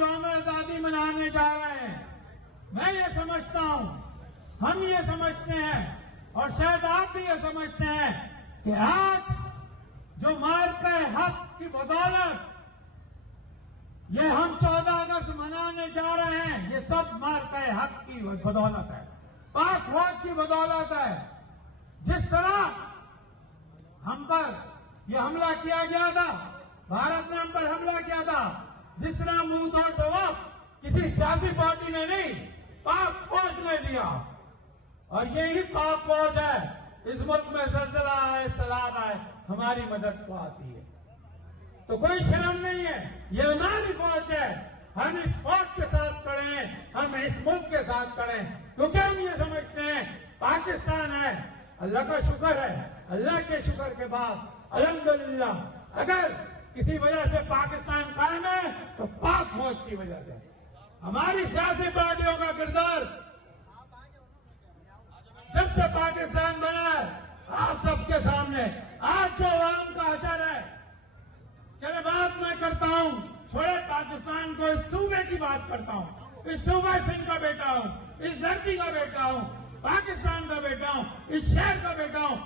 यौम आजादी मनाने जा रहे हैं। मैं ये समझता हूं, हम ये समझते हैं और शायद आप भी ये समझते हैं कि आज जो मार्का हक की बदौलत ये हम 14 अगस्त मनाने जा रहे हैं, ये सब मार्का हक की बदौलत है, पाक फौज की बदौलत है। जिस तरह हम पर यह हमला किया गया था, भारत ने हम पर हमला किया था, जिस तरह मुंह तोड़ जवाब किसी सियासी पार्टी ने नहीं, पाक फौज ने दिया। और यही पाक फौज है इस मुल्क में ज़लज़ला आए, सैलाब आए, हमारी मदद को आती है। तो कोई शर्म नहीं है, ये हमारी फौज है। हम इस फौज के साथ खड़े हैं, हम इस मुल्क के साथ खड़े हैं, क्योंकि हम ये समझते हैं पाकिस्तान है, अल्लाह का शुक्र है, अल्लाह के शुक्र के बाद अल्हम्दुलिल्लाह अगर किसी वजह से पाकिस्तान कायम है तो पाक फौज की वजह से। हमारी सियासी पार्टियों का किरदार जब से पाकिस्तान बना है आप सबके सामने, आज जो आवाम का हशर है, चले बात मैं करता हूं, छोड़े पाकिस्तान को, इस सूबे की बात करता हूं, इस सूबा सिंह का बेटा हूं, इस धरती का बेटा हूं, पाकिस्तान का बेटा हूं, इस शहर का बेटा हूं,